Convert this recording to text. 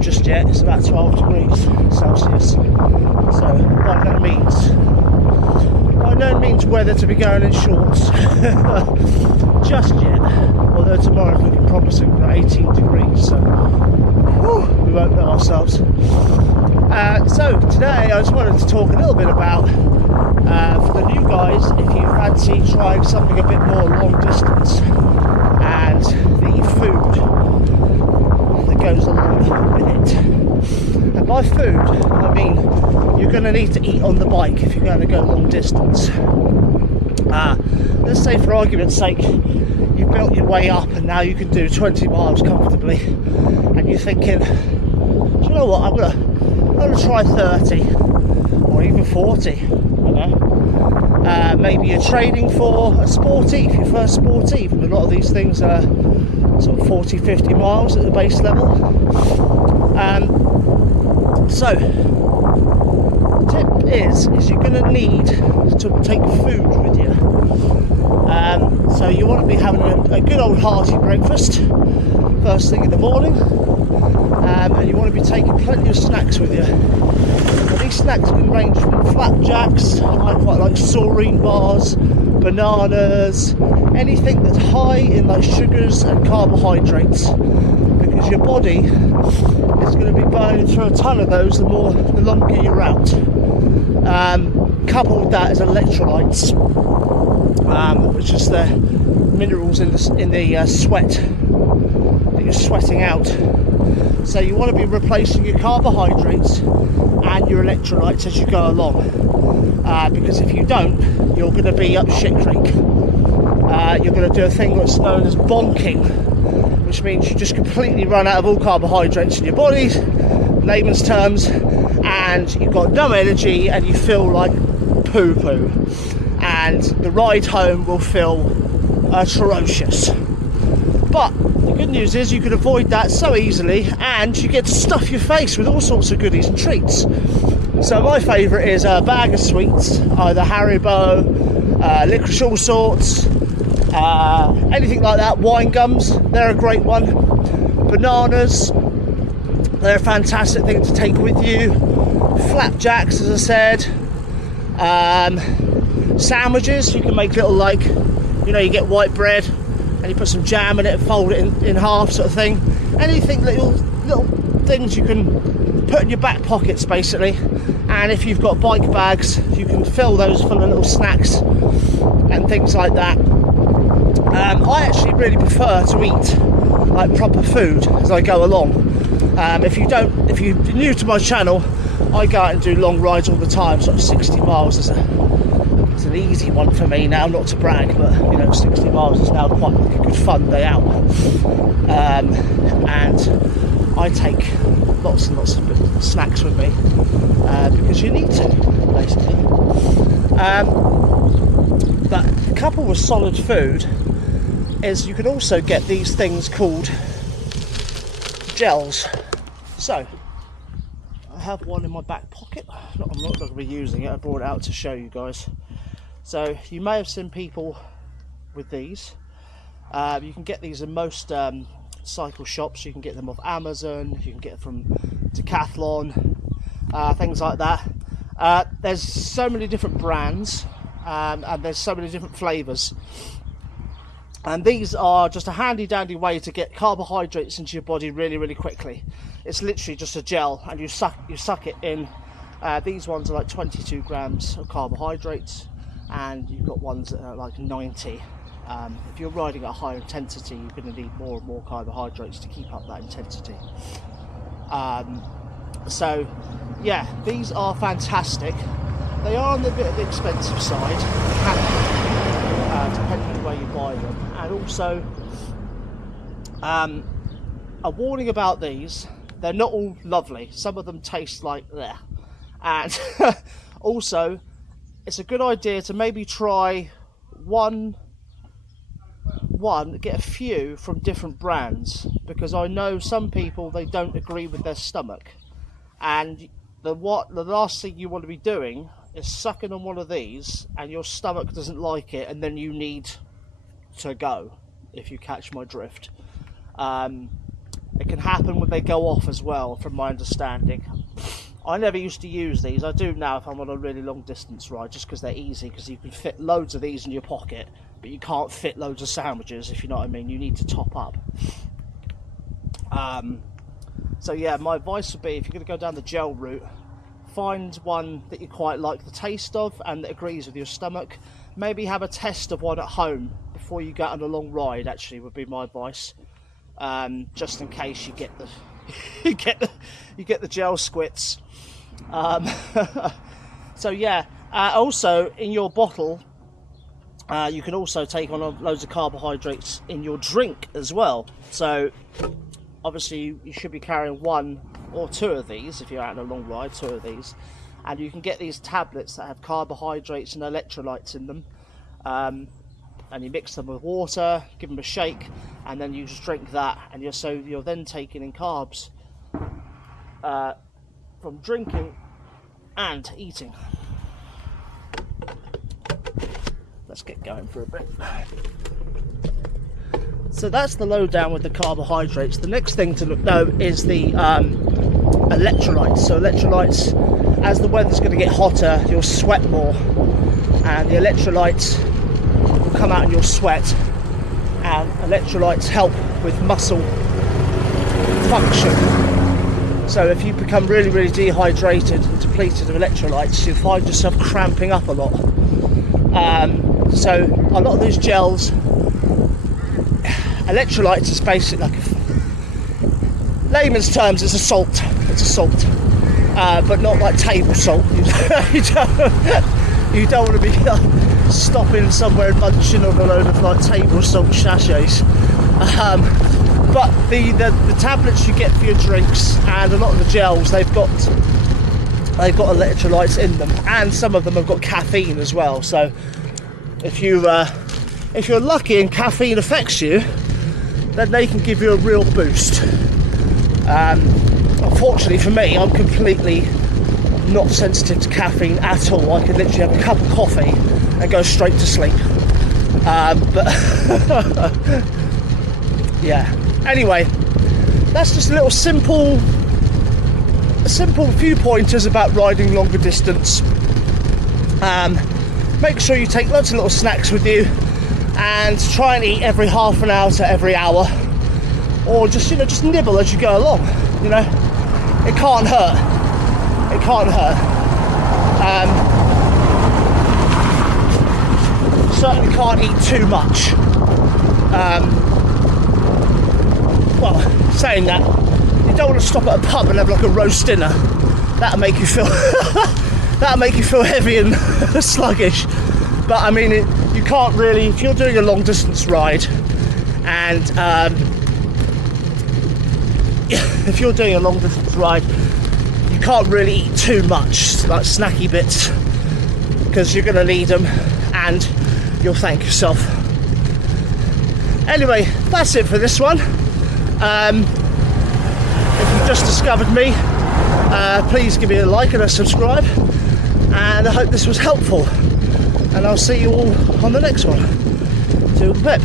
just yet. It's about 12 degrees Celsius, so by no means weather to be going in shorts just yet, although tomorrow's looking promising for 18 degrees, so we won't let ourselves. So today I just wanted to talk a little bit about, for the new guys, if you fancy trying something a bit more long distance, and the food that goes along with it. And by food, I mean you're going to need to eat on the bike if you're going to go long distance. Let's say, for argument's sake, you built your way up and now you can do 20 miles comfortably, and you're thinking, do you know what, I'm gonna try 30 or even 40, you know. Maybe you're training for a sporty, if you're first sporty, even a lot of these things are sort of 40-50 miles at the base level. So the tip is you're going to need to take food with you. So you want to be having a good old hearty breakfast first thing in the morning, and you want to be taking plenty of snacks with you. And these snacks can range from flapjacks, I quite like saurine bars, bananas, anything that's high in like sugars and carbohydrates, because your body is going to be burning through a ton of those the longer you're out. Coupled with that is electrolytes, which is the minerals in the sweat that you're sweating out. So you want to be replacing your carbohydrates and your electrolytes as you go along, because if you don't, you're going to be up shit creek. You're going to do a thing that's known as bonking, which means you just completely run out of all carbohydrates in your body, layman's terms, and you've got no energy and you feel like poo-poo, and the ride home will feel atrocious. But the good news is you can avoid that so easily, and you get to stuff your face with all sorts of goodies and treats. So my favourite is a bag of sweets, either Haribo, licorice all sorts, anything like that. Wine gums, they're a great one. Bananas, they're a fantastic thing to take with you. Flapjacks, as I said. Sandwiches, you can make little, like, you know, you get white bread and you put some jam in it and fold it in half, sort of thing. Anything, little things you can put in your back pockets, basically. And if you've got bike bags, you can fill those full of little snacks and things like that. I actually really prefer to eat like proper food as I go along. If you're new to my channel, I go out and do long rides all the time. Sort of 60 miles is an easy one for me now, not to brag, but you know, 60 miles is now quite like a good fun day out. And I take lots and lots of snacks with me, because you need to, basically. But coupled with solid food is you can also get these things called gels. So I have one in my back pocket. I'm not going to be using it, I brought it out to show you guys. So you may have seen people with these. You can get these in most cycle shops. You can get them off Amazon, you can get them from Decathlon, things like that. There's so many different brands, and there's so many different flavours. And these are just a handy dandy way to get carbohydrates into your body really, really quickly. It's literally just a gel, and you suck it in. These ones are like 22 grams of carbohydrates, and you've got ones that are like 90. If you're riding at a higher intensity, you're going to need more and more carbohydrates to keep up that intensity. So yeah, these are fantastic. They are on the bit of the expensive side, depending on where you buy them. And also, a warning about these: they're not all lovely. Some of them taste like bleh. And also, it's a good idea to maybe try get a few from different brands, because I know some people, they don't agree with their stomach, and the last thing you want to be doing is sucking on one of these and your stomach doesn't like it, and then you need to go, if you catch my drift. It can happen when they go off as well, from my understanding. I never used to use these. I do now if I'm on a really long distance ride, just because they're easy, because you can fit loads of these in your pocket, but you can't fit loads of sandwiches, if you know what I mean. You need to top up. So yeah, my advice would be, if you're going to go down the gel route, find one that you quite like the taste of and that agrees with your stomach. Maybe have a test of one at home before you go on a long ride, actually, would be my advice. Just in case you get the you get the gel squits. So yeah, also in your bottle, you can also take on loads of carbohydrates in your drink as well. So obviously you should be carrying 1 or 2 of these if you're out on a long ride, 2 of these, and you can get these tablets that have carbohydrates and electrolytes in them, and you mix them with water, give them a shake, and then you just drink that, and you're then taking in carbs from drinking and eating. Let's get going for a bit. So that's the lowdown with the carbohydrates. The next thing to know is the electrolytes. So electrolytes, as the weather's going to get hotter, you'll sweat more, and the electrolytes will come out in your sweat, and electrolytes help with muscle function. So if you become really, really dehydrated and depleted of electrolytes, you'll find yourself cramping up a lot. So a lot of these gels, electrolytes is basically like, layman's terms, it's a salt. It's a salt, but not like table salt. You don't want to be stopping somewhere and munching on a load of like table salt sachets. But the tablets you get for your drinks and a lot of the gels, they've got electrolytes in them, and some of them have got caffeine as well. So if you're lucky and caffeine affects you, then they can give you a real boost. Unfortunately for me, I'm completely not sensitive to caffeine at all. I can literally have a cup of coffee and go straight to sleep. But yeah. Anyway, that's just a little simple few pointers about riding longer distance. Make sure you take lots of little snacks with you, and try and eat every half an hour to every hour, or just nibble as you go along. It can't hurt. It can't hurt. Certainly can't eat too much. Well, saying that, you don't want to stop at a pub and have like a roast dinner. That'll make you feel heavy and sluggish. But I mean, you can't really, if you're doing a long distance ride, and if you're doing a long distance ride, you can't really eat too much, like snacky bits, because you're going to need them and you'll thank yourself. Anyway, that's it for this one. If you've just discovered me, please give me a like and a subscribe, and I hope this was helpful, and I'll see you all on the next one. Till the pip.